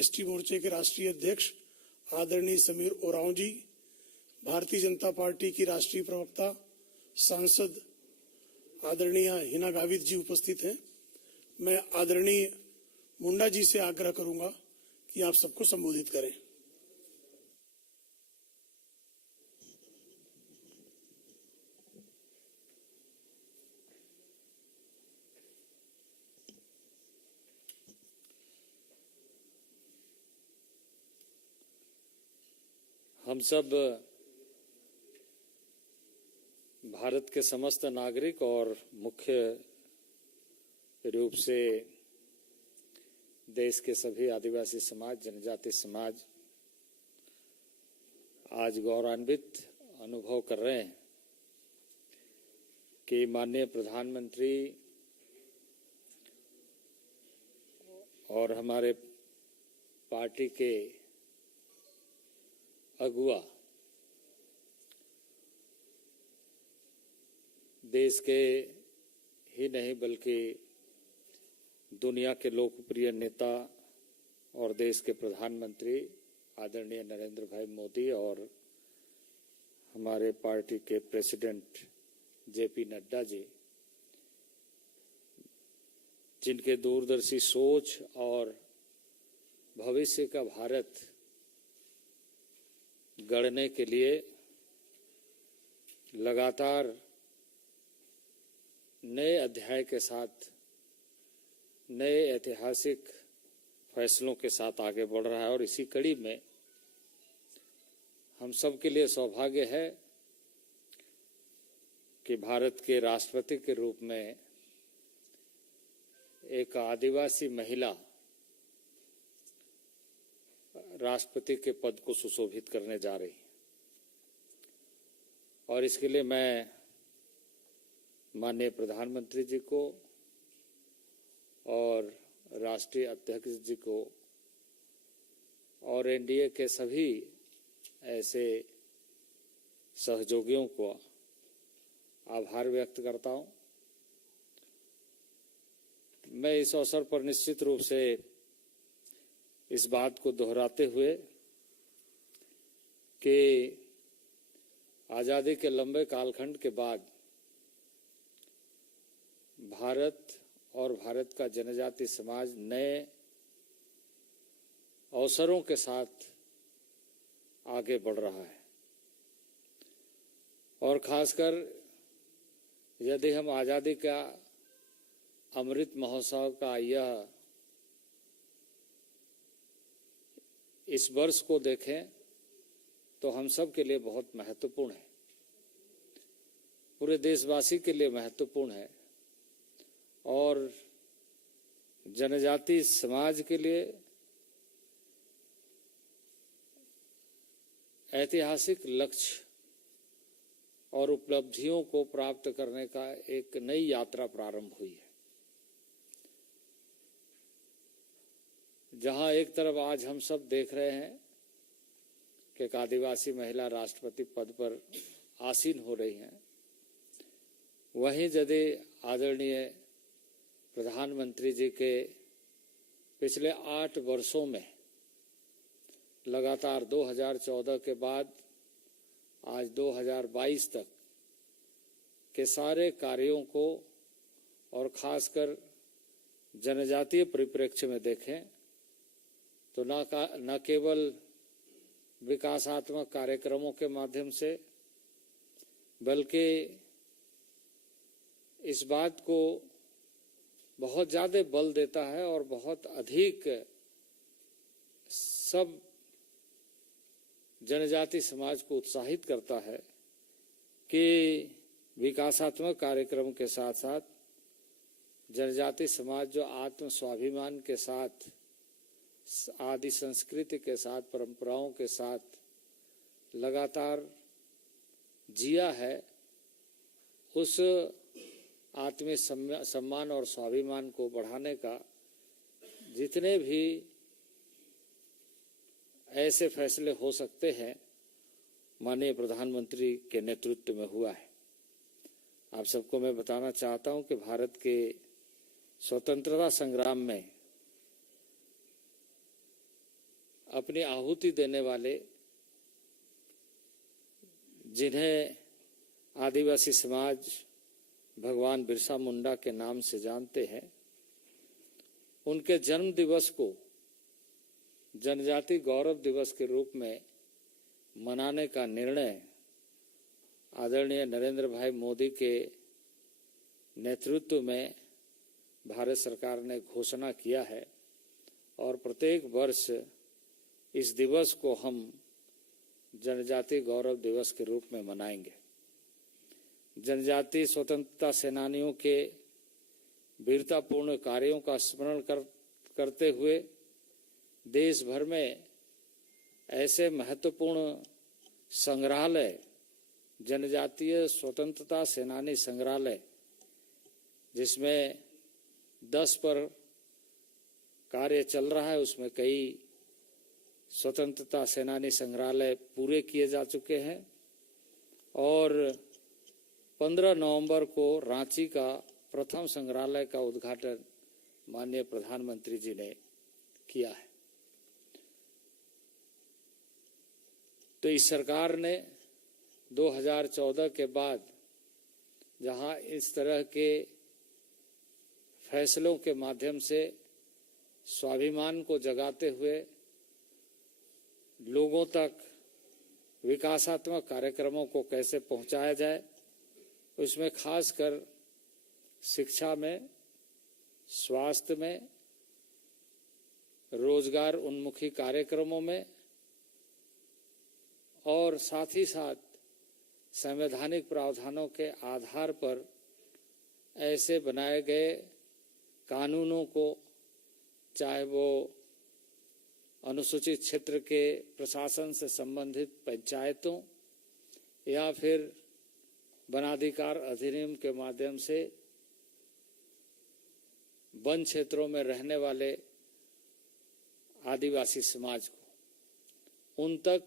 ST मोर्चे के राष्ट्रीय अध्यक्ष आदरणीय समीर ओरांव जी, भारतीय जनता पार्टी की राष्ट्रीय प्रवक्ता सांसद आदरणीय हिना गावित जी उपस्थित हैं। मैं आदरणीय मुंडा जी से आग्रह करूंगा कि आप सबको संबोधित करें। हम सब भारत के समस्त नागरिक और मुख्य रूप से देश के सभी आदिवासी समाज, जनजाति समाज आज गौरवान्वित अनुभव कर रहे हैं कि माननीय प्रधानमंत्री और हमारे पार्टी के अगुआ देश के ही नहीं बल्कि दुनिया के लोकप्रिय नेता और देश के प्रधानमंत्री आदरणीय नरेंद्र भाई मोदी और हमारे पार्टी के प्रेसिडेंट जेपी नड्डा जी, जिनके दूरदर्शी सोच और भविष्य का भारत गढ़ने के लिए लगातार नए अध्याय के साथ, नए ऐतिहासिक फैसलों के साथ आगे बढ़ रहा है। और इसी कड़ी में हम सब के लिए सौभाग्य है कि भारत के राष्ट्रपति के रूप में एक आदिवासी महिला राष्ट्रपति के पद को सुशोभित करने जा रही है। और इसके लिए मैं माननीय प्रधानमंत्री जी को और राष्ट्रीय अध्यक्ष जी को और एनडीए के सभी ऐसे सहयोगियों को आभार व्यक्त करता हूं। मैं इस अवसर पर निश्चित रूप से इस बात को दोहराते हुए कि आज़ादी के लंबे कालखंड के बाद भारत और भारत का जनजाति समाज नए अवसरों के साथ आगे बढ़ रहा है। और खासकर यदि हम आज़ादी का अमृत महोत्सव का यह इस वर्ष को देखें तो हम सब के लिए बहुत महत्वपूर्ण है, पूरे देशवासी के लिए महत्वपूर्ण है और जनजाति समाज के लिए ऐतिहासिक लक्ष्य और उपलब्धियों को प्राप्त करने का एक नई यात्रा प्रारंभ हुई है। जहां एक तरफ आज हम सब देख रहे हैं कि एक आदिवासी महिला राष्ट्रपति पद पर आसीन हो रही हैं, वहीं यदि आदरणीय प्रधानमंत्री जी के पिछले 8 वर्षों में लगातार 2014 के बाद आज 2022 तक के सारे कार्यों को और खासकर जनजातीय परिप्रेक्ष्य में देखें तो न केवल विकासात्मक कार्यक्रमों के माध्यम से बल्कि इस बात को बहुत ज़्यादा बल देता है और बहुत अधिक सब जनजाति समाज को उत्साहित करता है कि विकासात्मक कार्यक्रम के साथ साथ जनजाति समाज जो आत्म स्वाभिमान के साथ, आदि संस्कृति के साथ, परंपराओं के साथ लगातार जिया है, उस आत्मीय सम्मान और स्वाभिमान को बढ़ाने का जितने भी ऐसे फैसले हो सकते हैं माननीय प्रधानमंत्री के नेतृत्व में हुआ है। आप सबको मैं बताना चाहता हूं कि भारत के स्वतंत्रता संग्राम में अपनी आहुति देने वाले, जिन्हें आदिवासी समाज भगवान बिरसा मुंडा के नाम से जानते हैं, उनके जन्म दिवस को जनजाति गौरव दिवस के रूप में मनाने का निर्णय आदरणीय नरेंद्र भाई मोदी के नेतृत्व में भारत सरकार ने घोषणा किया है और प्रत्येक वर्ष इस दिवस को हम जनजाति गौरव दिवस के रूप में मनाएंगे। जनजाति स्वतंत्रता सेनानियों के वीरतापूर्ण कार्यों का स्मरण करते हुए देश भर में ऐसे महत्वपूर्ण संग्रहालय, जनजातीय स्वतंत्रता सेनानी संग्रहालय, जिसमें 10 पर कार्य चल रहा है, उसमें कई स्वतंत्रता सेनानी संग्रहालय पूरे किए जा चुके हैं और 15 नवंबर को रांची का प्रथम संग्रहालय का उद्घाटन माननीय प्रधानमंत्री जी ने किया है। तो इस सरकार ने 2014 के बाद जहां इस तरह के फैसलों के माध्यम से स्वाभिमान को जगाते हुए लोगों तक विकासात्मक कार्यक्रमों को कैसे पहुंचाया जाए, उसमें खासकर शिक्षा में, स्वास्थ्य में, रोजगार उन्मुखी कार्यक्रमों में और साथ ही साथ संवैधानिक प्रावधानों के आधार पर ऐसे बनाए गए कानूनों को, चाहे वो अनुसूचित क्षेत्र के प्रशासन से संबंधित पंचायतों या फिर वनाधिकार अधिनियम के माध्यम से वन क्षेत्रों में रहने वाले आदिवासी समाज को, उन तक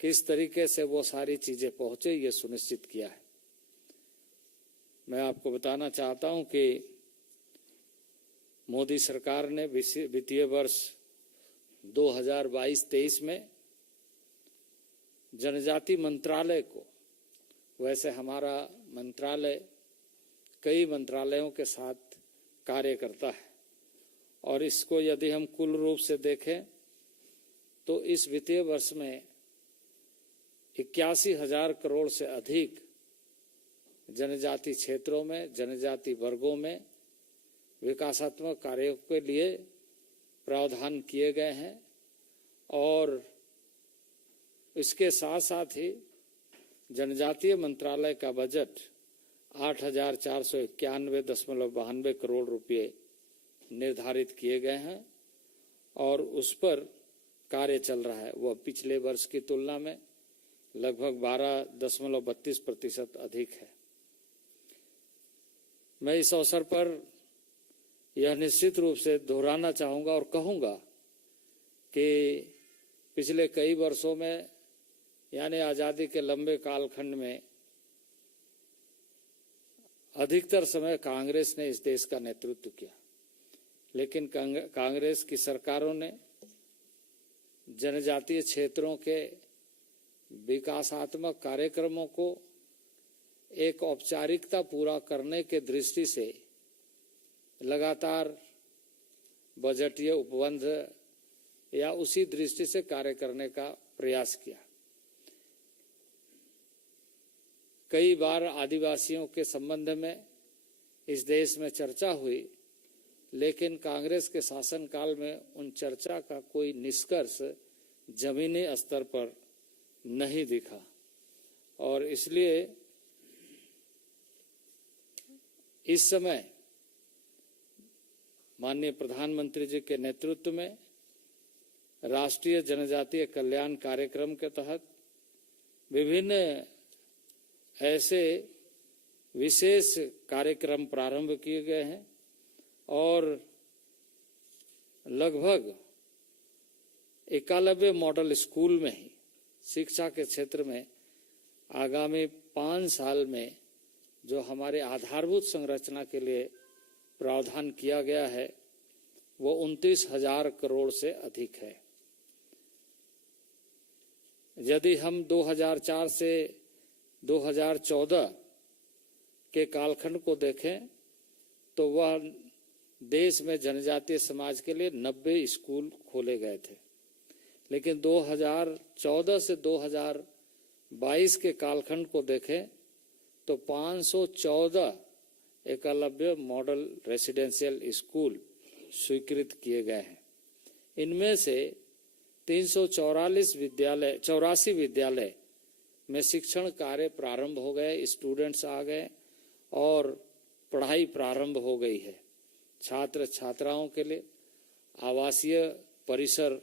किस तरीके से वो सारी चीजें पहुंचे, ये सुनिश्चित किया है। मैं आपको बताना चाहता हूं कि मोदी सरकार ने वित्तीय वर्ष 2022-23 में जनजाति मंत्रालय को, वैसे हमारा मंत्रालय कई मंत्रालयों के साथ कार्य करता है और इसको यदि हम कुल रूप से देखें तो इस वित्तीय वर्ष में 81,000 करोड़ से अधिक जनजाति क्षेत्रों में, जनजाति वर्गों में विकासात्मक कार्यों के लिए प्रावधान किए गए हैं और इसके साथ साथ ही जनजातीय मंत्रालय का बजट 8,491.92 करोड़ रुपए निर्धारित किए गए हैं और उस पर कार्य चल रहा है। वह पिछले वर्ष की तुलना में लगभग 12.32% अधिक है। मैं इस अवसर पर यह निश्चित रूप से दोहराना चाहूँगा और कहूँगा कि पिछले कई वर्षों में, यानी आज़ादी के लंबे कालखंड में, अधिकतर समय कांग्रेस ने इस देश का नेतृत्व किया, लेकिन कांग्रेस की सरकारों ने जनजातीय क्षेत्रों के विकासात्मक कार्यक्रमों को एक औपचारिकता पूरा करने के दृष्टि से लगातार बजटीय उपबंध या उसी दृष्टि से कार्य करने का प्रयास किया। कई बार आदिवासियों के संबंध में इस देश में चर्चा हुई, लेकिन कांग्रेस के शासनकाल में उन चर्चा का कोई निष्कर्ष जमीनी स्तर पर नहीं दिखा और इसलिए इस समय माननीय प्रधानमंत्री जी के नेतृत्व में राष्ट्रीय जनजातीय कल्याण कार्यक्रम के तहत विभिन्न ऐसे विशेष कार्यक्रम प्रारंभ किए गए हैं और लगभग 91 मॉडल स्कूल में ही शिक्षा के क्षेत्र में आगामी 5 साल में जो हमारे आधारभूत संरचना के लिए प्रावधान किया गया है वो 29,000 करोड़ से अधिक है। यदि हम 2004 से 2014 के कालखंड को देखें तो वह देश में जनजातीय समाज के लिए 90 स्कूल खोले गए थे, लेकिन 2014 से 2022 के कालखंड को देखें तो 514 एकलव्य मॉडल रेसिडेंशियल स्कूल स्वीकृत किए गए हैं। इनमें से 84 विद्यालय में शिक्षण कार्य प्रारंभ हो गए, स्टूडेंट्स आ गए और पढ़ाई प्रारंभ हो गई है। छात्र छात्राओं के लिए आवासीय परिसर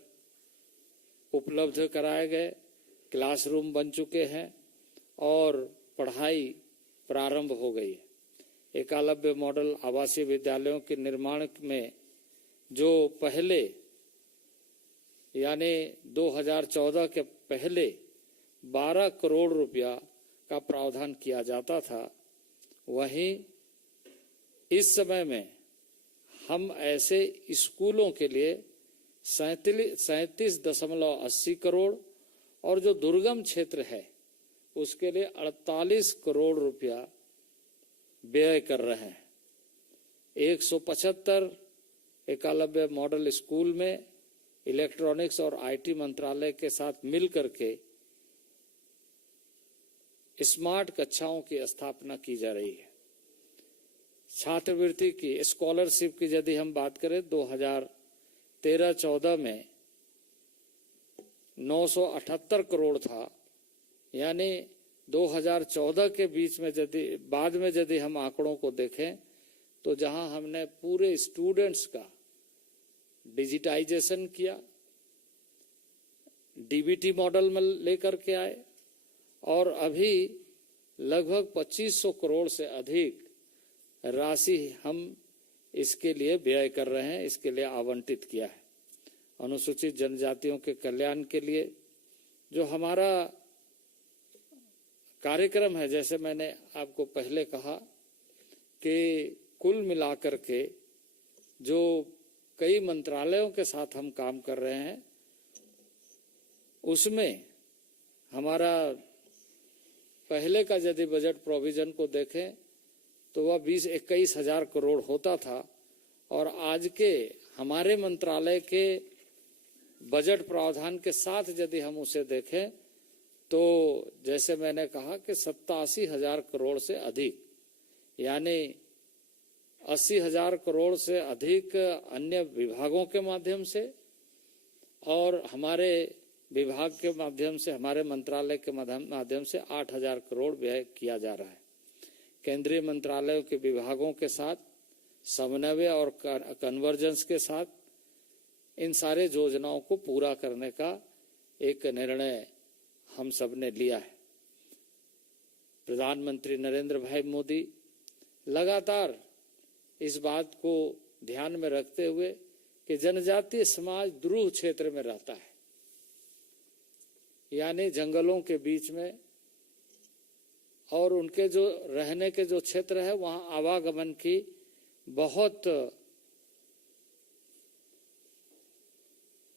उपलब्ध कराए गए, क्लासरूम बन चुके हैं और पढ़ाई प्रारंभ हो गई है। एकलव्य मॉडल आवासीय विद्यालयों के निर्माण में जो पहले यानी 2014 के पहले 12 करोड़ रुपया का प्रावधान किया जाता था, वहीं इस समय में हम ऐसे स्कूलों के लिए 37.80 करोड़ और जो दुर्गम क्षेत्र है उसके लिए 48 करोड़ रुपया व्यय कर रहे हैं। 175 एकलव्य मॉडल स्कूल में इलेक्ट्रॉनिक्स और आईटी मंत्रालय के साथ मिलकर के स्मार्ट कक्षाओं की स्थापना की जा रही है। छात्रवृत्ति की स्कॉलरशिप की यदि हम बात करें 2013-14 में 978 करोड़ था, यानी 2014 के बीच में बाद में यदि हम आंकड़ों को देखें तो जहां हमने पूरे स्टूडेंट्स का डिजिटाइजेशन किया, डीबीटी मॉडल में लेकर के आए और अभी लगभग 2500 करोड़ से अधिक राशि हम इसके लिए व्यय कर रहे हैं, इसके लिए आवंटित किया है। अनुसूचित जनजातियों के कल्याण के लिए जो हमारा कार्यक्रम है, जैसे मैंने आपको पहले कहा कि कुल मिलाकर के जो कई मंत्रालयों के साथ हम काम कर रहे हैं, उसमें हमारा पहले का यदि बजट प्रोविजन को देखें तो वह 20-21 हजार करोड़ होता था और आज के हमारे मंत्रालय के बजट प्रावधान के साथ यदि हम उसे देखें तो जैसे मैंने कहा कि 87,000 करोड़ से अधिक, यानी 80,000 करोड़ से अधिक अन्य विभागों के माध्यम से और हमारे विभाग के माध्यम से, हमारे मंत्रालय के माध्यम से 8,000 करोड़ व्यय किया जा रहा है। केंद्रीय मंत्रालयों के विभागों के साथ समन्वय और कन्वर्जेंस के साथ इन सारे योजनाओं को पूरा करने का एक निर्णय हम सब ने लिया है। प्रधानमंत्री नरेंद्र भाई मोदी लगातार इस बात को ध्यान में रखते हुए कि जनजातीय समाज दुरूह क्षेत्र में रहता है, यानी जंगलों के बीच में, और उनके जो रहने के जो क्षेत्र है वहां आवागमन की बहुत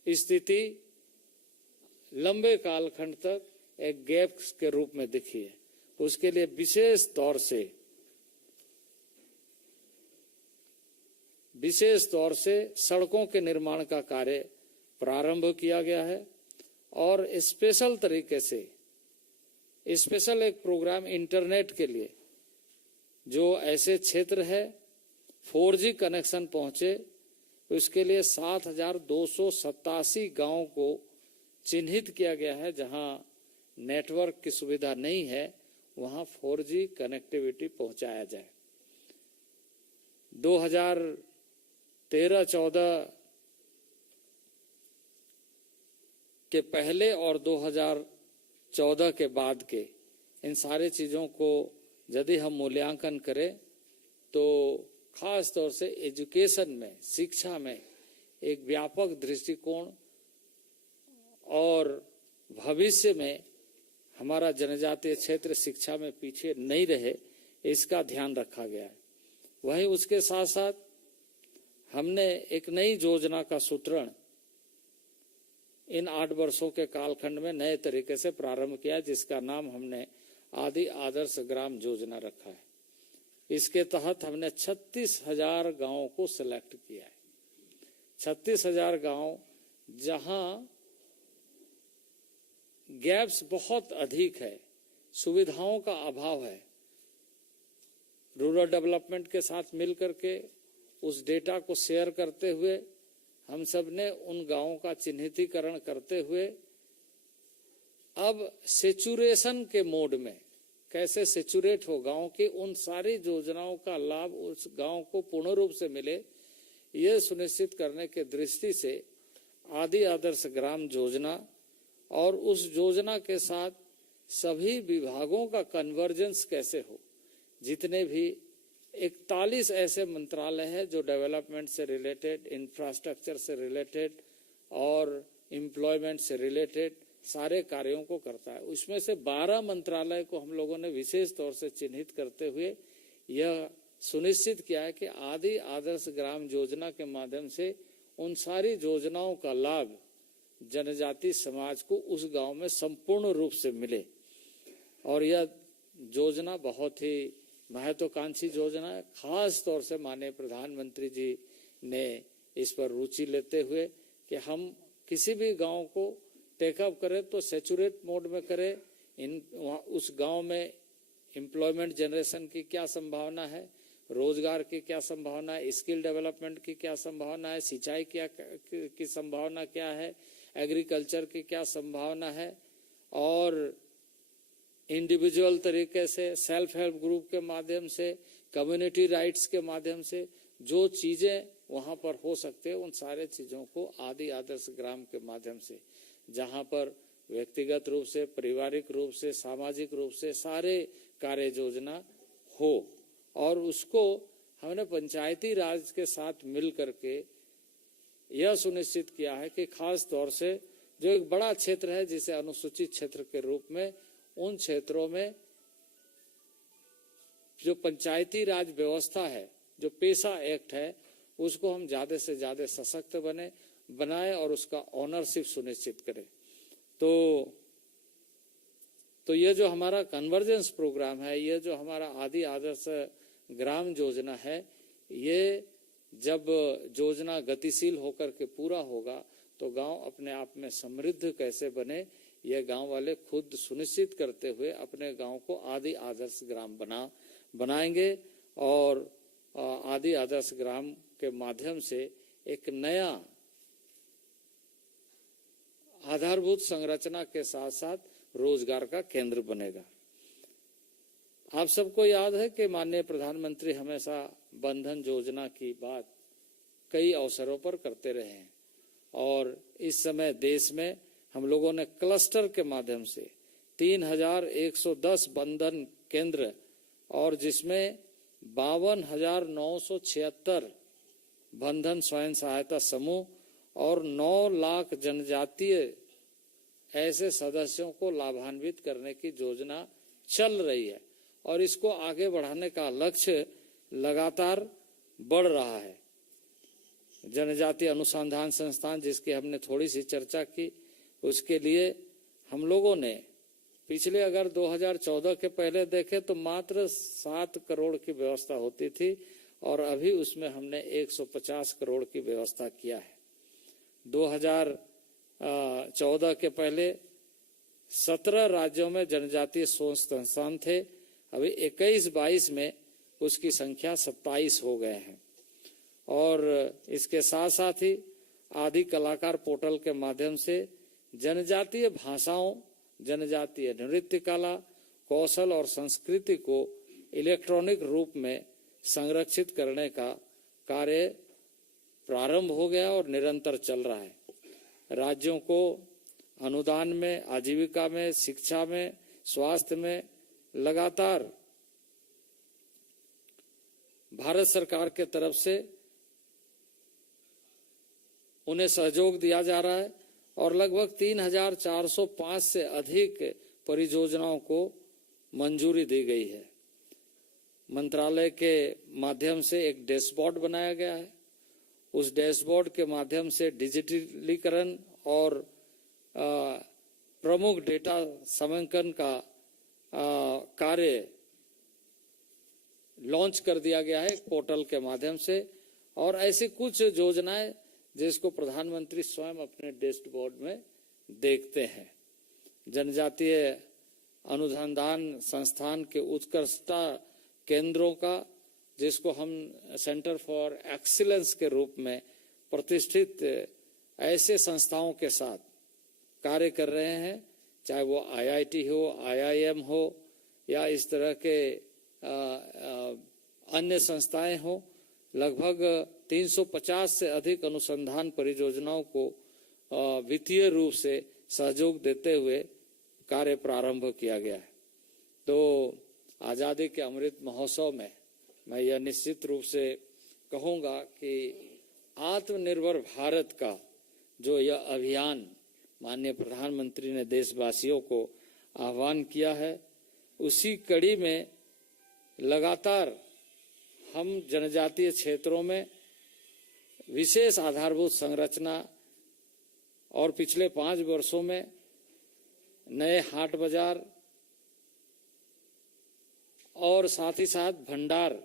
स्थिति लंबे कालखंड तक एक गैप के रूप में दिखी है। उसके लिए विशेष तौर से सड़कों के निर्माण का कार्य प्रारंभ किया गया है और स्पेशल तरीके से स्पेशल एक प्रोग्राम इंटरनेट के लिए जो ऐसे क्षेत्र है 4G कनेक्शन पहुंचे, उसके लिए 7,287 गांवों को चिन्हित किया गया है जहां नेटवर्क की सुविधा नहीं है, वहां 4G कनेक्टिविटी पहुंचाया जाए। 2013-14 के पहले और 2014 के बाद के इन सारे चीजों को यदि हम मूल्यांकन करें तो खास तौर से एजुकेशन में, शिक्षा में एक व्यापक दृष्टिकोण और भविष्य में हमारा जनजातीय क्षेत्र शिक्षा में पीछे नहीं रहे, इसका ध्यान रखा गया है। वहीं उसके साथ साथ हमने एक नई योजना का सूत्रण इन 8 वर्षों के कालखंड में नए तरीके से प्रारंभ किया, जिसका नाम हमने आदि आदर्श ग्राम योजना रखा है। इसके तहत हमने 36,000 गांवों को सिलेक्ट किया है। 36,000 गांव जहां गैप्स बहुत अधिक है, सुविधाओं का अभाव है। रूरल डेवलपमेंट के साथ मिलकर के उस डेटा को शेयर करते हुए हम सब ने उन गांवों का चिन्हितीकरण करते हुए अब सेचुरेशन के मोड में कैसे सेचुरेट हो गांव की, उन सारी योजनाओं का लाभ उस गांव को पूर्ण रूप से मिले, ये सुनिश्चित करने के दृष्टि से आदि आदर्श ग्राम योजना और उस योजना के साथ सभी विभागों का कन्वर्जेंस कैसे हो। जितने भी 41 ऐसे मंत्रालय हैं जो डेवलपमेंट से रिलेटेड, इंफ्रास्ट्रक्चर से रिलेटेड और एम्प्लॉयमेंट से रिलेटेड सारे कार्यों को करता है। उसमें से 12 मंत्रालय को हम लोगों ने विशेष तौर से चिन्हित करते हुए यह सुनिश्चित किया है कि आदि आदर्श ग्राम योजना के माध्यम से उन सारी योजनाओं का लाभ जनजाति समाज को उस गांव में संपूर्ण रूप से मिले। और यह योजना बहुत ही महत्वाकांक्षी योजना है। खास तौर से माननीय प्रधानमंत्री जी ने इस पर रुचि लेते हुए कि हम किसी भी गांव को टेकअप करें तो सेचुरेट मोड में करें। उस गांव में एम्प्लॉयमेंट जनरेशन की क्या संभावना है, रोजगार की क्या संभावना है, स्किल डेवलपमेंट की क्या संभावना है, सिंचाई की संभावना क्या है, एग्रीकल्चर की क्या संभावना है, और इंडिविजुअल तरीके से सेल्फ हेल्प ग्रुप के माध्यम से, कम्युनिटी राइट्स के माध्यम से जो चीजें वहां पर हो सकते हैं, उन सारे चीजों को आदि आदर्श ग्राम के माध्यम से, जहां पर व्यक्तिगत रूप से, पारिवारिक रूप से, सामाजिक रूप से सारे कार्य योजना हो। और उसको हमने पंचायती राज के साथ मिल करके यह सुनिश्चित किया है कि खास तौर से जो एक बड़ा क्षेत्र है जिसे अनुसूचित क्षेत्र के रूप में, उन क्षेत्रों में जो पंचायती राज व्यवस्था है, जो पेशा एक्ट है, उसको हम ज्यादा से ज्यादा सशक्त बनाए और उसका ऑनरशिप सुनिश्चित करें। तो ये जो हमारा कन्वर्जेंस प्रोग्राम है, ये जो हमारा आदि आदर्श ग्राम योजना है, ये जब योजना गतिशील होकर के पूरा होगा तो गांव अपने आप में समृद्ध कैसे बने, ये गांव वाले खुद सुनिश्चित करते हुए अपने गांव को आदि आदर्श ग्राम बनाएंगे। और आदि आदर्श ग्राम के माध्यम से एक नया आधारभूत संरचना के साथ साथ रोजगार का केंद्र बनेगा। आप सबको याद है कि माननीय प्रधानमंत्री हमेशा बंधन योजना की बात कई अवसरों पर करते रहे हैं, और इस समय देश में हम लोगों ने क्लस्टर के माध्यम से 3,110 बंधन केंद्र, और जिसमें 52,976 बंधन स्वयं सहायता समूह और 9 लाख जनजातीय ऐसे सदस्यों को लाभान्वित करने की योजना चल रही है। और इसको आगे बढ़ाने का लक्ष्य लगातार बढ़ रहा है। जनजातीय अनुसंधान संस्थान, जिसकी हमने थोड़ी सी चर्चा की, उसके लिए हम लोगों ने पिछले अगर 2014 के पहले देखें तो मात्र 7 करोड़ की व्यवस्था होती थी, और अभी उसमें हमने 150 करोड़ की व्यवस्था किया है। 2014 के पहले 17 राज्यों में जनजातीय शोध संस्थान थे, अभी 21-22 में उसकी संख्या 27 हो गए हैं। और इसके साथ साथ ही आदि कलाकार पोर्टल के माध्यम से जनजातीय भाषाओं, जनजातीय नृत्य कला, कौशल और संस्कृति को इलेक्ट्रॉनिक रूप में संरक्षित करने का कार्य प्रारंभ हो गया और निरंतर चल रहा है। राज्यों को अनुदान में, आजीविका में, शिक्षा में, स्वास्थ्य में लगातार भारत सरकार के तरफ से उन्हें सहयोग दिया जा रहा है, और लगभग 3,405 से अधिक परियोजनाओं को मंजूरी दी गई है। मंत्रालय के माध्यम से एक डैशबोर्ड बनाया गया है। उस डैशबोर्ड के माध्यम से डिजिटलीकरण और प्रमुख डेटा समंकन का कार्य लॉन्च कर दिया गया है पोर्टल के माध्यम से। और ऐसी कुछ योजनाएं जिसको प्रधानमंत्री स्वयं अपने डैशबोर्ड में देखते हैं। जनजातीय अनुसंधान संस्थान के उत्कृष्टता केंद्रों का, जिसको हम सेंटर फॉर एक्सीलेंस के रूप में प्रतिष्ठित ऐसे संस्थाओं के साथ कार्य कर रहे हैं, चाहे वो आईआईटी हो, आईआईएम हो या इस तरह के अन्य संस्थाएं हो। लगभग 350 से अधिक अनुसंधान परियोजनाओं को वित्तीय रूप से सहयोग देते हुए कार्य प्रारंभ किया गया है। तो आज़ादी के अमृत महोत्सव में मैं यह निश्चित रूप से कहूँगा कि आत्मनिर्भर भारत का जो यह अभियान माननीय प्रधानमंत्री ने देशवासियों को आह्वान किया है, उसी कड़ी में लगातार हम जनजातीय क्षेत्रों में विशेष आधारभूत संरचना और पिछले 5 वर्षों में नए हाट बाजार और साथ ही साथ भंडार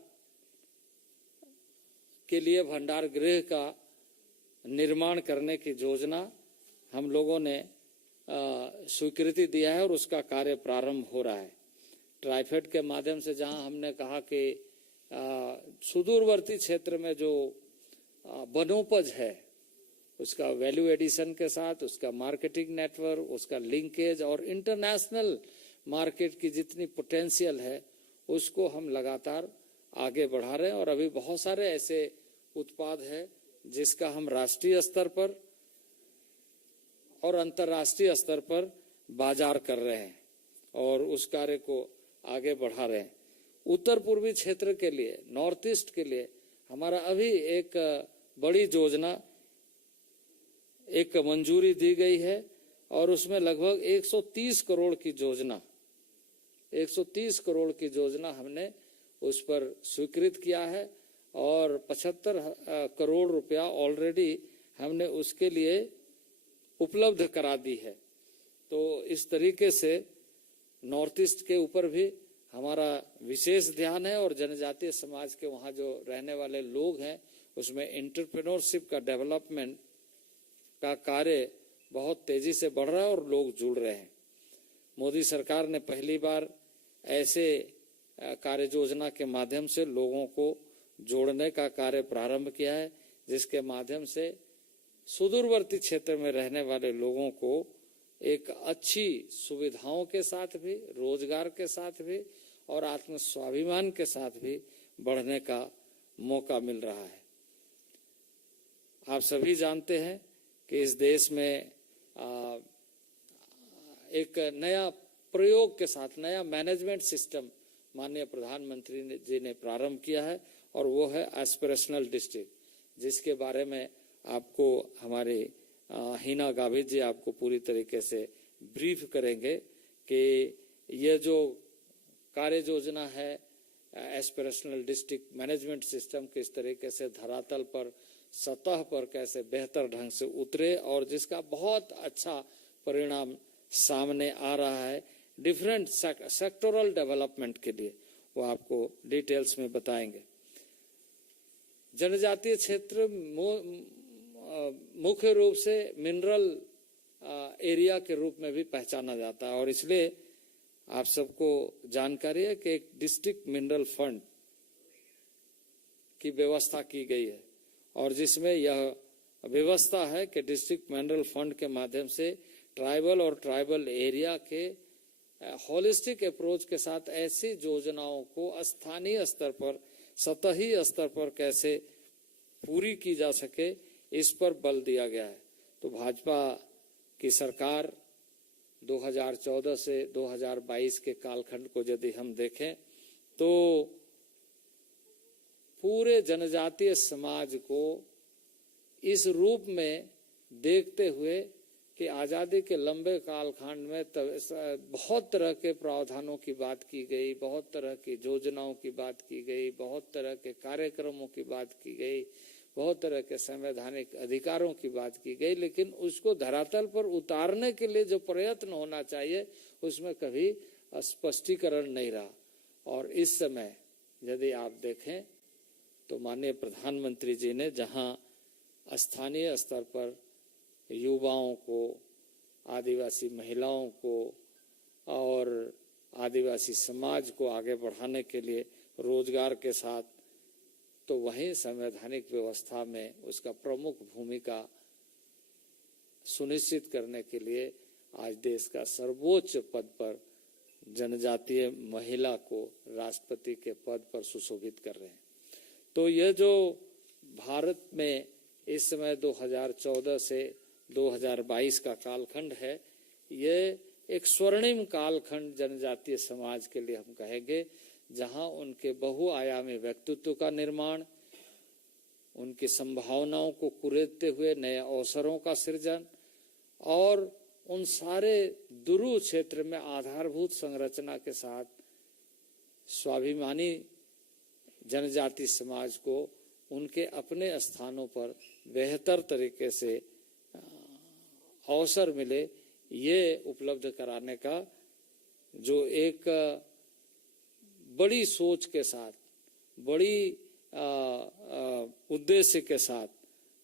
के लिए भंडार गृह का निर्माण करने की योजना हम लोगों ने स्वीकृति दिया है और उसका कार्य प्रारंभ हो रहा है। ट्राइफेड के माध्यम से जहां हमने कहा कि सुदूरवर्ती क्षेत्र में जो वनोपज है उसका वैल्यू एडिशन के साथ उसका मार्केटिंग नेटवर्क, उसका लिंकेज और इंटरनेशनल मार्केट की जितनी पोटेंशियल है उसको हम लगातार आगे बढ़ा रहे हैं। और अभी बहुत सारे ऐसे उत्पाद है जिसका हम राष्ट्रीय स्तर पर और अंतर्राष्ट्रीय स्तर पर बाजार कर रहे हैं और उस कार्य को आगे बढ़ा रहे हैं। उत्तर पूर्वी क्षेत्र के लिए, नॉर्थ ईस्ट के लिए हमारा अभी एक बड़ी योजना एक मंजूरी दी गई है और उसमें लगभग 130 करोड़ की योजना 130 करोड़ की योजना हमने उस पर स्वीकृत किया है और 75 करोड़ रुपया ऑलरेडी हमने उसके लिए उपलब्ध करा दी है। तो इस तरीके से नॉर्थ ईस्ट के ऊपर भी हमारा विशेष ध्यान है और जनजातीय समाज के वहाँ जो रहने वाले लोग हैं उसमें एंटरप्रेन्योरशिप का डेवलपमेंट का कार्य बहुत तेजी से बढ़ रहा है और लोग जुड़ रहे हैं। मोदी सरकार ने पहली बार ऐसे कार्य योजना के माध्यम से लोगों को जोड़ने का कार्य प्रारंभ किया है, जिसके माध्यम से सुदूरवर्ती क्षेत्र में रहने वाले लोगों को एक अच्छी सुविधाओं के साथ भी, रोजगार के साथ भी और आत्म स्वाभिमान के साथ भी बढ़ने का मौका मिल रहा है। आप सभी जानते हैं कि इस देश में एक नया प्रयोग के साथ नया मैनेजमेंट सिस्टम माननीय प्रधानमंत्री जी ने प्रारंभ किया है और वो है एस्पिरेशनल डिस्ट्रिक्ट, जिसके बारे में आपको हमारे हिना गावित जी आपको पूरी तरीके से ब्रीफ करेंगे कि ये जो कार्य योजना है एस्पिरेशनल डिस्ट्रिक्ट मैनेजमेंट सिस्टम किस तरीके से धरातल पर सतह पर कैसे बेहतर ढंग से उतरे और जिसका बहुत अच्छा परिणाम सामने आ रहा है डिफरेंट सेक्टोरल डेवलपमेंट के लिए, वो आपको डिटेल्स में बताएंगे। जनजातीय क्षेत्र मुख्य रूप से मिनरल एरिया के रूप में भी पहचाना जाता है और इसलिए आप सबको जानकारी है कि एक डिस्ट्रिक्ट मिनरल फंड की व्यवस्था की गई है और जिसमें यह व्यवस्था है कि डिस्ट्रिक्ट मिनरल फंड के माध्यम से ट्राइबल और ट्राइबल एरिया के होलिस्टिक अप्रोच के साथ ऐसी योजनाओं को स्थानीय स्तर पर, सतही स्तर पर कैसे पूरी की जा सके, इस पर बल दिया गया है। तो भाजपा की सरकार 2014 से 2022 के कालखंड को यदि हम देखें तो पूरे जनजातीय समाज को इस रूप में देखते हुए कि आज़ादी के लंबे कालखंड में बहुत तरह के प्रावधानों की बात की गई, बहुत तरह की योजनाओं की बात की गई, बहुत तरह के कार्यक्रमों की बात की गई, बहुत तरह के संवैधानिक अधिकारों की बात की गई, लेकिन उसको धरातल पर उतारने के लिए जो प्रयत्न होना चाहिए उसमें कभी स्पष्टीकरण नहीं रहा। और इस समय यदि आप देखें तो माननीय प्रधानमंत्री जी ने जहां स्थानीय स्तर पर युवाओं को, आदिवासी महिलाओं को और आदिवासी समाज को आगे बढ़ाने के लिए रोजगार के साथ, तो वहीं संवैधानिक व्यवस्था में उसका प्रमुख भूमिका सुनिश्चित करने के लिए आज देश का सर्वोच्च पद पर जनजातीय महिला को राष्ट्रपति के पद पर सुशोभित कर रहे हैं। तो यह जो भारत में इस समय 2014 से 2022 का कालखंड है, यह एक स्वर्णिम कालखंड जनजातीय समाज के लिए हम कहेंगे, जहां उनके बहुआयामी व्यक्तित्व का निर्माण, उनकी संभावनाओं को कुरेदते हुए नए अवसरों का सृजन और उन सारे दुरूह क्षेत्र में आधारभूत संरचना के साथ स्वाभिमानी जनजाति समाज को उनके अपने स्थानों पर बेहतर तरीके से अवसर मिले, ये उपलब्ध कराने का जो एक बड़ी सोच के साथ, बड़ी उद्देश्य के साथ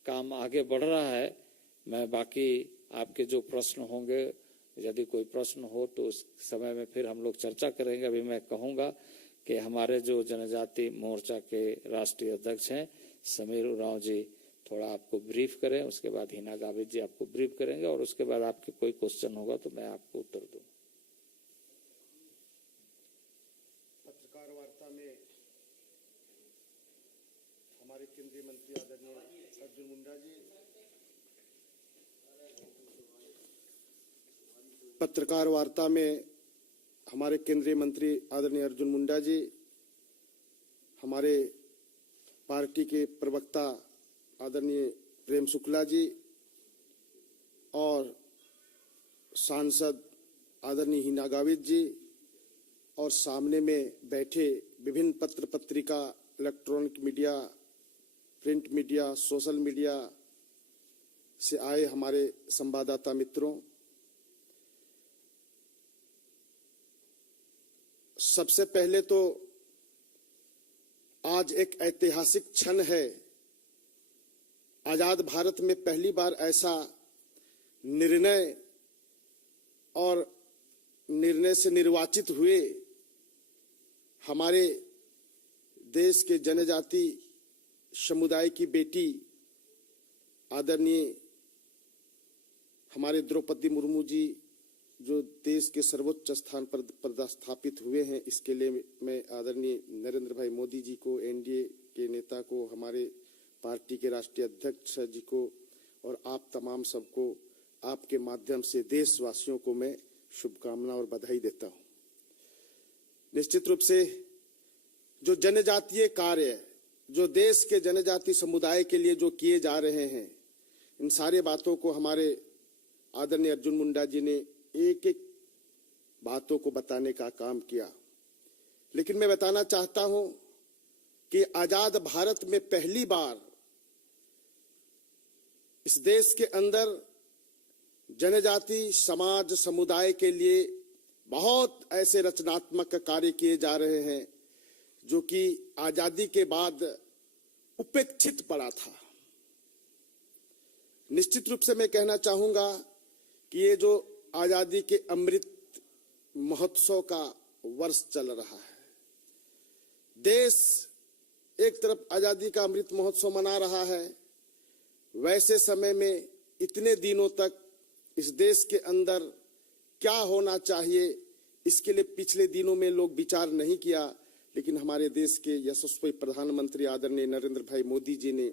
काम आगे बढ़ रहा है। मैं बाकी आपके जो प्रश्न होंगे, यदि कोई प्रश्न हो तो उस समय में फिर हम लोग चर्चा करेंगे। अभी मैं कहूँगा कि हमारे जो जनजाति मोर्चा के राष्ट्रीय अध्यक्ष हैं समीर उरांव जी थोड़ा आपको ब्रीफ करें, उसके बाद हिना गावित जी आपको ब्रीफ करेंगे और उसके बाद आपके कोई क्वेश्चन होगा तो मैं आपको उत्तर दूँ। पत्रकार वार्ता में हमारे केंद्रीय मंत्री आदरणीय अर्जुन मुंडा जी, पत्रकार वार्ता में हमारे केंद्रीय मंत्री आदरणीय अर्जुन मुंडा जी, हमारे पार्टी के प्रवक्ता आदरणीय प्रेम शुक्ला जी और सांसद आदरणीय हिना गावित जी और सामने में बैठे विभिन्न पत्र पत्रिका, electronic media, print media, social media से आए हमारे संवाददाता मित्रों, सबसे पहले तो आज एक ऐतिहासिक क्षण है। आजाद भारत में पहली बार ऐसा निर्णय और निर्णय से निर्वाचित हुए हमारे देश के जनजाति समुदाय की बेटी आदरणीय हमारे द्रौपदी मुर्मू जी जो देश के सर्वोच्च स्थान पर पदस्थापित हुए हैं। इसके लिए मैं आदरणीय नरेंद्र भाई मोदी जी को, एनडीए के नेता को, हमारे पार्टी के राष्ट्रीय अध्यक्ष जी को और आप तमाम सबको आपके माध्यम से देशवासियों को मैं शुभकामना और बधाई देता हूं। निश्चित रूप से जो जनजातीय कार्य जो देश के जनजाति समुदाय के लिए जो किए जा रहे हैं, इन सारे बातों को हमारे आदरणीय अर्जुन मुंडा जी ने एक एक बातों को बताने का काम किया। लेकिन मैं बताना चाहता हूं कि आजाद भारत में पहली बार इस देश के अंदर जनजाति समाज समुदाय के लिए बहुत ऐसे रचनात्मक कार्य किए जा रहे हैं जो कि आजादी के बाद उपेक्षित पड़ा था। निश्चित रूप से मैं कहना चाहूंगा कि ये जो आजादी के अमृत महोत्सव का वर्ष चल रहा है, देश एक तरफ आजादी का अमृत महोत्सव मना रहा है, वैसे समय में इतने दिनों तक इस देश के अंदर क्या होना चाहिए इसके लिए पिछले दिनों में लोग विचार नहीं किया। लेकिन हमारे देश के यशस्वी प्रधानमंत्री आदरणीय नरेंद्र भाई मोदी जी ने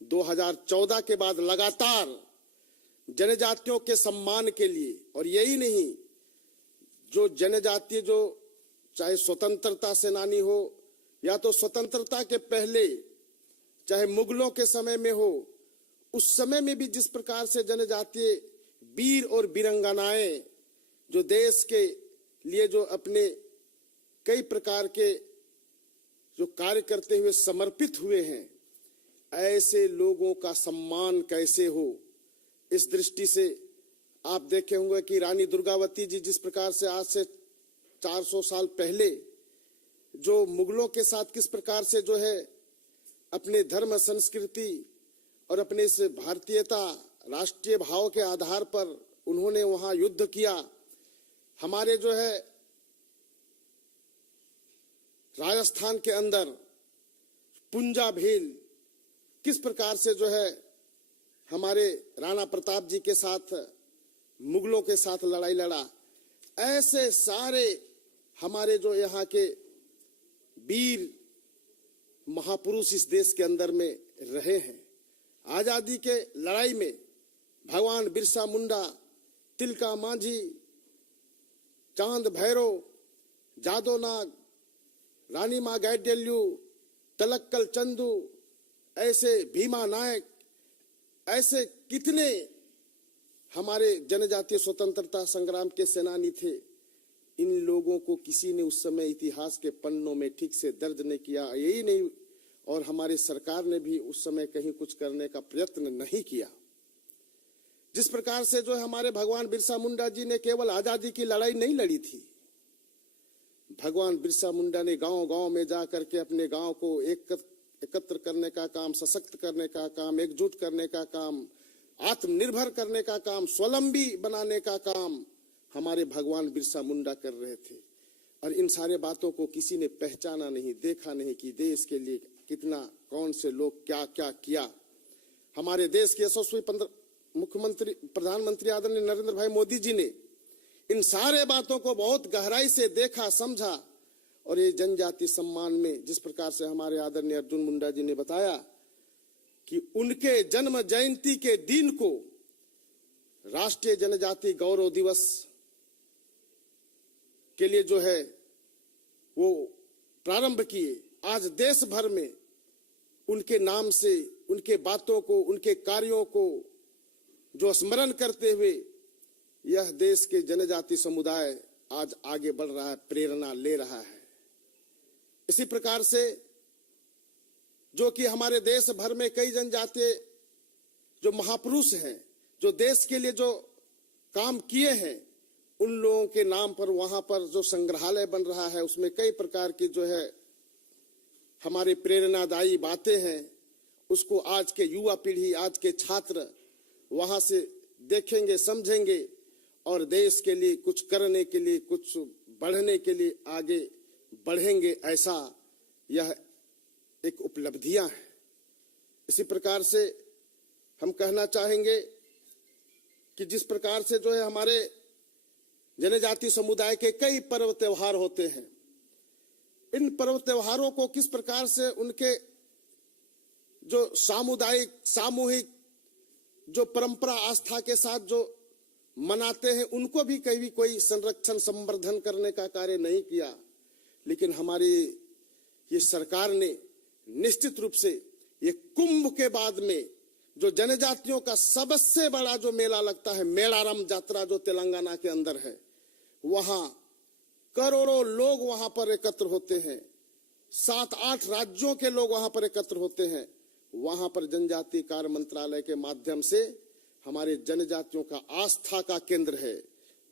2014 के बाद लगातार जनजातियों के सम्मान के लिए, और यही नहीं, जो जनजातीय जो चाहे स्वतंत्रता सेनानी हो या तो स्वतंत्रता के पहले चाहे मुगलों के समय में हो, उस समय में भी जिस प्रकार से जनजातीय वीर और वीरांगनाएं जो देश के लिए जो अपने कई प्रकार के जो कार्य करते हुए समर्पित हुए हैं, ऐसे लोगों का सम्मान कैसे हो। इस दृष्टि से आप देखे होंगे कि रानी दुर्गावती जी जिस प्रकार से आज से 400 साल पहले जो मुगलों के साथ किस प्रकार से जो है अपने धर्म संस्कृति और अपने इस भारतीयता राष्ट्रीय भाव के आधार पर उन्होंने वहां युद्ध किया। हमारे जो है राजस्थान के अंदर पुंजा भील किस प्रकार से जो है हमारे राणा प्रताप जी के साथ मुगलों के साथ लड़ाई लड़ा। ऐसे सारे हमारे जो यहाँ के वीर महापुरुष इस देश के अंदर में रहे हैं। आजादी के लड़ाई में भगवान बिरसा मुंडा, तिलका मांझी, चांद भैरव, जादो नाग, रानी मां गाइडेल्यू, तलक्कल चंदू, ऐसे भीमा नायक, ऐसे कितने हमारे जनजातीय स्वतंत्रता संग्राम के सेनानी थे। इन लोगों को किसी ने उस समय इतिहास के पन्नों में ठीक से दर्ज नहीं किया। यही नहीं, और हमारी सरकार ने भी उस समय कहीं कुछ करने का प्रयत्न नहीं किया। जिस प्रकार से जो हमारे भगवान बिरसा मुंडा जी ने केवल आजादी की लड़ाई नहीं लड़ी थी, भगवान बिरसा मुंडा ने गांव-गांव में जा करके अपने गांव को एकत्र करने का काम, सशक्त करने का काम, एकजुट करने का काम, आत्मनिर्भर करने का काम, स्वावलंबी बनाने का काम हमारे भगवान बिरसा मुंडा कर रहे थे। और इन सारे बातों को किसी ने पहचाना नहीं, देखा नहीं कि देश के लिए कितना कौन से लोग क्या क्या किया। हमारे देश के यशस्वी मुख्यमंत्री प्रधानमंत्री आदरणीय नरेंद्र भाई मोदी जी ने इन सारे बातों को बहुत गहराई से देखा, समझा। और ये जनजाति सम्मान में जिस प्रकार से हमारे आदरणीय अर्जुन मुंडा जी ने बताया कि उनके जन्म जयंती के दिन को राष्ट्रीय जनजाति गौरव दिवस के लिए जो है वो प्रारंभ किए। आज देश भर में उनके नाम से, उनके बातों को, उनके कार्यों को जो स्मरण करते हुए यह देश के जनजाति समुदाय आज आगे बढ़ रहा है, प्रेरणा ले रहा है। इसी प्रकार से जो कि हमारे देश भर में कई जनजातीय जो महापुरुष हैं, जो देश के लिए जो काम किए हैं, उन लोगों के नाम पर वहां पर जो संग्रहालय बन रहा है, उसमें कई प्रकार की जो है हमारी प्रेरणादायी बातें हैं। उसको आज के युवा पीढ़ी, आज के छात्र वहां से देखेंगे, समझेंगे और देश के लिए कुछ करने के लिए, कुछ बढ़ने के लिए आगे बढ़ेंगे। ऐसा यह एक उपलब्धियां है। इसी प्रकार से हम कहना चाहेंगे कि जिस प्रकार से जो है हमारे जनजाति समुदाय के कई पर्व त्योहार होते हैं, इन पर्व त्योहारों को किस प्रकार से उनके जो सामुदायिक सामूहिक जो परंपरा आस्था के साथ जो मनाते हैं, उनको भी कभी कोई संरक्षण संवर्धन करने का कार्य नहीं किया। लेकिन हमारी ये सरकार ने निश्चित रूप से ये कुंभ के बाद में जो जनजातियों का सबसे बड़ा जो मेला लगता है, मेड़ारम यात्रा जो तेलंगाना के अंदर है, वहां करोड़ों लोग वहां पर एकत्र होते हैं। 7-8 राज्यों के लोग वहां पर एकत्र होते हैं। वहां पर जनजातीय कार्य मंत्रालय के माध्यम से हमारे जनजातियों का आस्था का केंद्र है,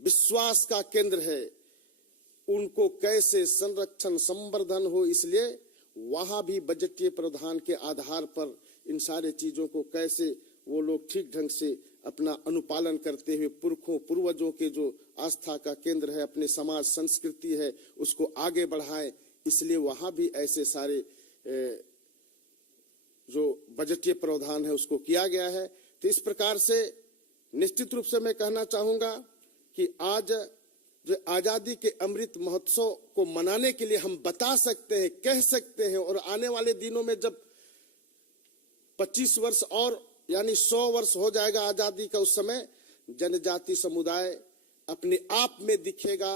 विश्वास का केंद्र है। उनको कैसे संरक्षण संवर्धन हो, इसलिए वहां भी बजटीय प्रावधान के आधार पर इन सारे चीजों को कैसे वो लोग ठीक ढंग से अपना अनुपालन करते हुए पुरखों पूर्वजों के जो आस्था का केंद्र है, अपने समाज संस्कृति है, उसको आगे बढ़ाएं। इसलिए वहां भी ऐसे सारे जो बजटीय प्रावधान है उसको किया गया है। तो इस प्रकार से निश्चित रूप से मैं कहना चाहूंगा कि आज जो आजादी के अमृत महोत्सव को मनाने के लिए हम बता सकते हैं, कह सकते हैं, और आने वाले दिनों में जब 25 वर्ष और यानी 100 वर्ष हो जाएगा आजादी का, उस समय जनजाति समुदाय अपने आप में दिखेगा,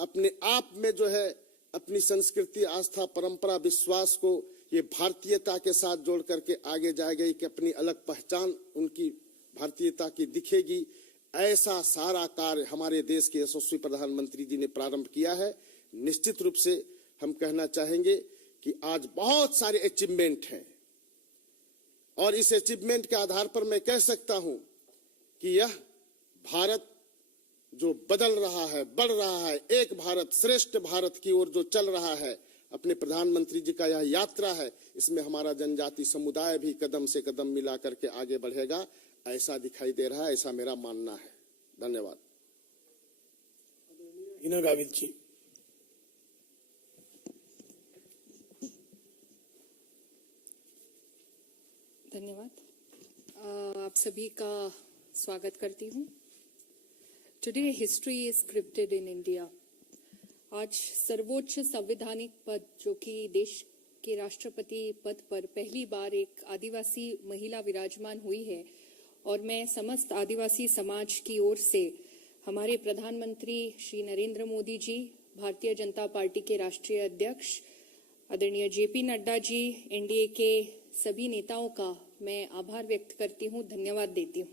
अपने आप में जो है अपनी संस्कृति, आस्था, परंपरा, विश्वास को ये भारतीयता के साथ जोड़ करके आगे जाएगा कि अपनी अलग पहचान उनकी भारतीयता की दिखेगी। ऐसा सारा कार्य हमारे देश के यशस्वी प्रधानमंत्री जी ने प्रारंभ किया है। निश्चित रूप से हम कहना चाहेंगे कि आज बहुत सारे अचीवमेंट हैं। और इस अचीवमेंट के आधार पर मैं कह सकता हूं कि यह भारत जो बदल रहा है, बढ़ रहा है, एक भारत श्रेष्ठ भारत की ओर जो चल रहा है, अपने प्रधानमंत्री जी का यह यात्रा है, इसमें हमारा जनजाति समुदाय भी कदम से कदम मिला करके आगे बढ़ेगा, ऐसा दिखाई दे रहा है, ऐसा मेरा मानना है। धन्यवाद। हिना गावित जी। धन्यवाद। आप सभी का स्वागत करती हूँ। Today history is scripted in India. आज सर्वोच्च संवैधानिक पद जो कि देश के राष्ट्रपति पद पर पहली बार एक आदिवासी महिला विराजमान हुई है, और मैं समस्त आदिवासी समाज की ओर से हमारे प्रधानमंत्री श्री नरेंद्र मोदी जी, भारतीय जनता पार्टी के राष्ट्रीय अध्यक्ष आदरणीय जेपी नड्डा जी, एनडीए के सभी नेताओं का मैं आभार व्यक्त करती हूँ, धन्यवाद देती हूँ।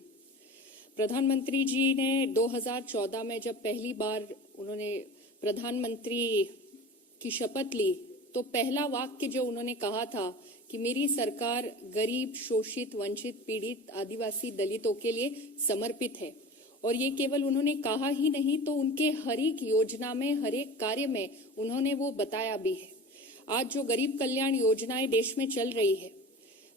प्रधानमंत्री जी ने 2014 में जब पहली बार उन्होंने प्रधानमंत्री की शपथ ली, तो पहला वाक्य जो उन्होंने कहा था कि मेरी सरकार गरीब, शोषित, वंचित, पीड़ित, आदिवासी, दलितों के लिए समर्पित है। और ये केवल उन्होंने कहा ही नहीं, तो उनके हर एक योजना में, हर एक कार्य में उन्होंने वो बताया भी है। आज जो गरीब कल्याण योजनाएं देश में चल रही है,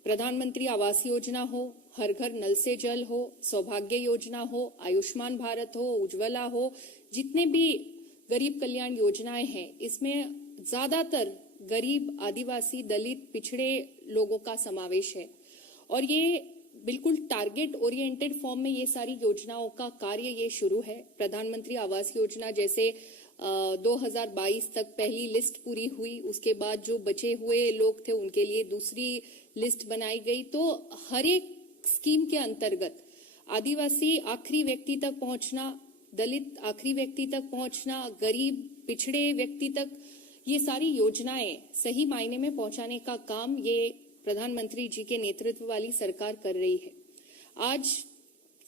प्रधानमंत्री आवास योजना हो, हर घर नल से जल हो, सौभाग्य योजना हो, आयुष्मान भारत हो, उज्ज्वला हो, जितने भी गरीब कल्याण योजनाएं हैं, इसमें ज्यादातर गरीब, आदिवासी, दलित, पिछड़े लोगों का समावेश है। और ये बिल्कुल टारगेट ओरिएंटेड फॉर्म में ये सारी योजनाओं का कार्य ये शुरू है। प्रधानमंत्री आवास योजना जैसे 2022 तक पहली लिस्ट पूरी हुई, उसके बाद जो बचे हुए लोग थे उनके लिए दूसरी लिस्ट बनाई गई। तो हर एक स्कीम के अंतर्गत आदिवासी आखिरी व्यक्ति तक पहुंचना, दलित आखिरी व्यक्ति तक पहुंचना, गरीब, पिछड़े व्यक्ति तक ये सारी योजनाएं सही मायने में पहुंचाने का काम ये प्रधानमंत्री जी के नेतृत्व वाली सरकार कर रही है। आज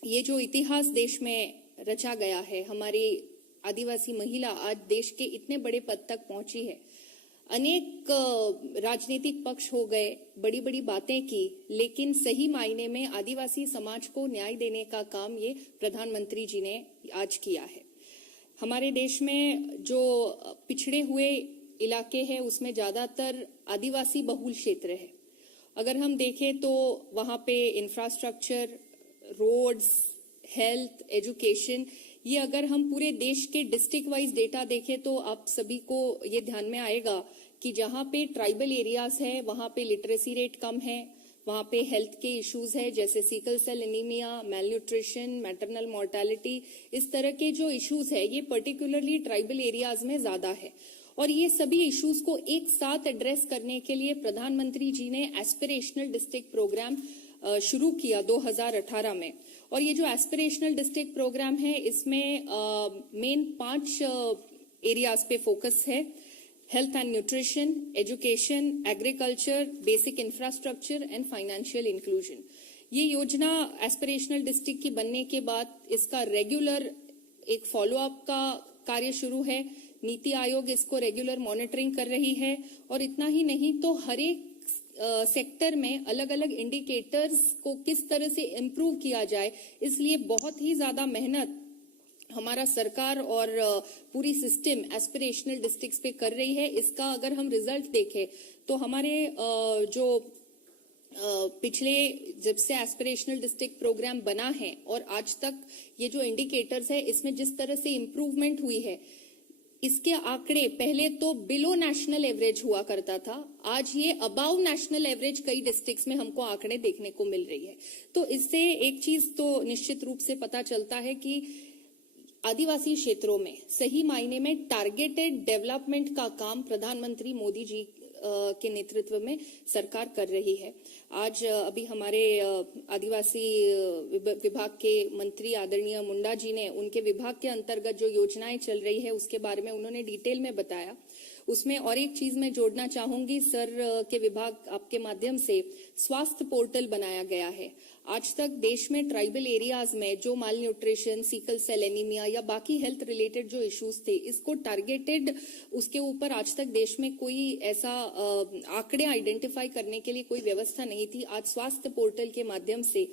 ये जो इतिहास देश में रचा गया है, हमारी आदिवासी महिला आज देश के इतने बड़े पद तक पहुंची है। अनेक राजनीतिक पक्ष हो गए, बड़ी बड़ी बातें की, लेकिन सही मायने में आदिवासी समाज को न्याय देने का काम ये प्रधानमंत्री जी ने आज किया है। हमारे देश में जो पिछड़े हुए इलाके हैं, उसमें ज्यादातर आदिवासी बहुल क्षेत्र है। अगर हम देखें तो वहां पे इंफ्रास्ट्रक्चर, रोड्स, हेल्थ, एजुकेशन, ये अगर हम पूरे देश के डिस्ट्रिक्ट वाइज डेटा देखें तो आप सभी को ये ध्यान में आएगा कि जहां पे ट्राइबल एरियाज है, वहां पे लिटरेसी रेट कम है, वहां पे हेल्थ के इश्यूज है, जैसे sickle cell anaemia, malnutrition, maternal mortality, इस तरह के जो इश्यूज है ये पर्टिकुलरली ट्राइबल एरियाज में ज्यादा है। और ये सभी इश्यूज को एक साथ एड्रेस करने के लिए प्रधानमंत्री जी ने एस्पिरेशनल डिस्ट्रिक्ट प्रोग्राम शुरू किया 2018 में। और ये जो एस्पिरेशनल डिस्ट्रिक्ट प्रोग्राम है, इसमें मेन 5 एरियाज पे फोकस है: health and nutrition, education, agriculture, basic infrastructure and financial inclusion. ये योजना एस्पिरेशनल डिस्ट्रिक्ट की बनने के बाद इसका रेगुलर एक फॉलोअप का कार्य शुरू है। नीति आयोग इसको रेगुलर मॉनिटरिंग कर रही है। और इतना ही नहीं तो हर एक सेक्टर में अलग अलग इंडिकेटर्स को किस तरह से इम्प्रूव किया जाए, इसलिए बहुत ही ज्यादा मेहनत हमारा सरकार और पूरी सिस्टम एस्पिरेशनल डिस्ट्रिक्ट्स पे कर रही है। इसका अगर हम रिजल्ट देखें तो हमारे जो पिछले जब से एस्पिरेशनल डिस्ट्रिक्ट प्रोग्राम बना है और आज तक ये जो इंडिकेटर्स है, इसमें जिस तरह से इम्प्रूवमेंट हुई है, इसके आंकड़े पहले तो बिलो नेशनल एवरेज हुआ करता था, आज ये अबाव नेशनल एवरेज कई डिस्ट्रिक्ट्स में हमको आंकड़े देखने को मिल रही है। तो इससे एक चीज तो निश्चित रूप से पता चलता है कि आदिवासी क्षेत्रों में सही मायने में टारगेटेड डेवलपमेंट का काम प्रधानमंत्री मोदी जी के नेतृत्व में सरकार कर रही है। आज अभी हमारे आदिवासी विभाग के मंत्री आदरणीय मुंडा जी ने उनके विभाग के अंतर्गत जो योजनाएं चल रही है उसके बारे में उन्होंने डिटेल में बताया। उसमें और एक चीज मैं जोड़ना चाहूंगी सर के विभाग आपके माध्यम से स्वास्थ्य पोर्टल बनाया गया है। आज तक देश में ट्राइबल एरियाज में जो माल न्यूट्रिशन, सिकल सेल एनीमिया या बाकी हेल्थ रिलेटेड जो इश्यूज थे, इसको टारगेटेड उसके ऊपर आज तक देश में कोई ऐसा आंकड़े आइडेंटिफाई करने के लिए कोई व्यवस्था नहीं थी। आज स्वास्थ्य पोर्टल के माध्यम से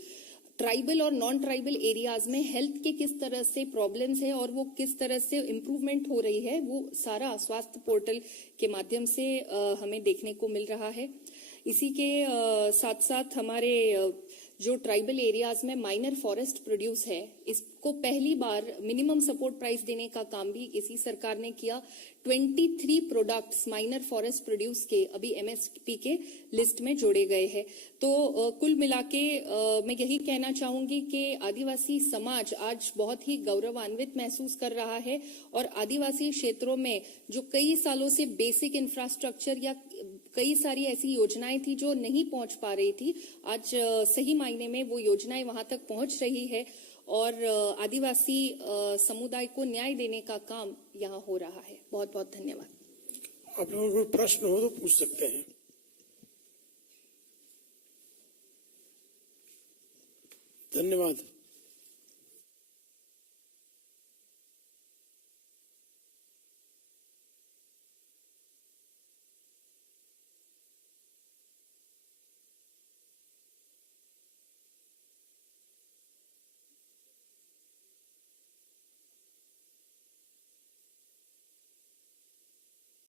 ट्राइबल और नॉन ट्राइबल एरियाज में हेल्थ के किस तरह से प्रॉब्लम्स है और वो किस तरह से इम्प्रूवमेंट हो रही है, वो सारा स्वास्थ्य पोर्टल के माध्यम से हमें देखने को मिल रहा है। इसी के साथ साथ हमारे जो ट्राइबल एरियाज में माइनर फॉरेस्ट प्रोड्यूस है, इसको पहली बार मिनिमम सपोर्ट प्राइस देने का काम भी इसी सरकार ने किया। 23 प्रोडक्ट्स माइनर फॉरेस्ट प्रोड्यूस के अभी एमएसपी के लिस्ट में जोड़े गए हैं। तो कुल मिलाके मैं यही कहना चाहूंगी कि आदिवासी समाज आज बहुत ही गौरवान्वित महसूस कर रहा है और आदिवासी क्षेत्रों में जो कई सालों से बेसिक इंफ्रास्ट्रक्चर या कई सारी ऐसी योजनाएं थी जो नहीं पहुंच पा रही थी, आज सही मायने में वो योजनाएं वहां तक पहुंच रही है और आदिवासी समुदाय को न्याय देने का काम यहाँ हो रहा है। बहुत बहुत धन्यवाद। आप लोगों को प्रश्न हो तो पूछ सकते हैं। धन्यवाद।